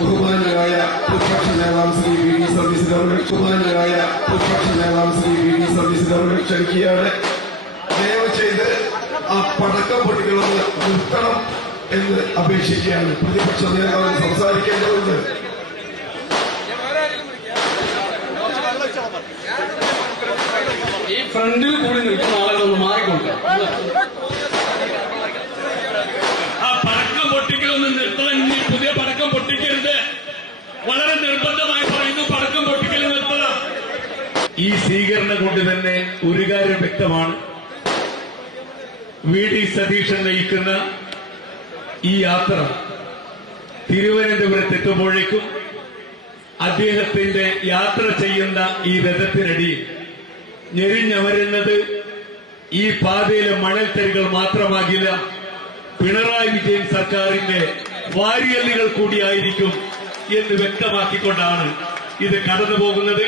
ബഹുമാന്യരായ പ്രതിപക്ഷ നേതാവ് ശ്രീ വി ഡി സതീശൻ അവർ ബഹുമാന്യരായ പ്രതിപക്ഷ നേതാവ് ശ്രീ വി ഡി സതീശൻ അവർ ക്ഷണിക്കുകയാണ്. ദയവ് ചെയ്ത് ആ പടക്കം പൊട്ടികളൊന്ന് നിർത്തണം എന്ന് അപേക്ഷിക്കുകയാണ്. പ്രതിപക്ഷ നേതാവ് സംസാരിക്കേണ്ടതുണ്ട്. ഈ ഫ്രണ്ടിൽ കൂടി നിൽക്കുന്ന ആളുകളൊന്ന് മാറിക്കൊണ്ട് ആ പടക്കം പൊട്ടിക്കലൊന്ന് നിർത്തണം. ഇനി പുതിയ പടക്കം പൊട്ടിക്കരുത്. വളരെ നിർബന്ധമായി പറയുന്നു, പടക്കം പൊട്ടിക്കൽ നിർത്തണം. ഈ സ്വീകരണം കൊണ്ട് തന്നെ ഒരു കാര്യം വ്യക്തമാണ്. വി ഡി സതീശൻ നയിക്കുന്ന ഈ യാത്ര തിരുവനന്തപുരത്തെത്തുമ്പോഴേക്കും അദ്ദേഹത്തിന്റെ യാത്ര ചെയ്യുന്ന ഈ രഥത്തിനടിയിൽ ഞെരിഞ്ഞമരുന്നത് ഈ പാതയിലെ മണൽത്തരികൾ മാത്രമാകില്ല, പിണറായി വിജയൻ സർക്കാരിന്റെ വാരിയല്ലുകൾ കൂടിയായിരിക്കും എന്ന് വ്യക്തമാക്കിക്കൊണ്ടാണ് ഇത് കടന്നുപോകുന്നത്.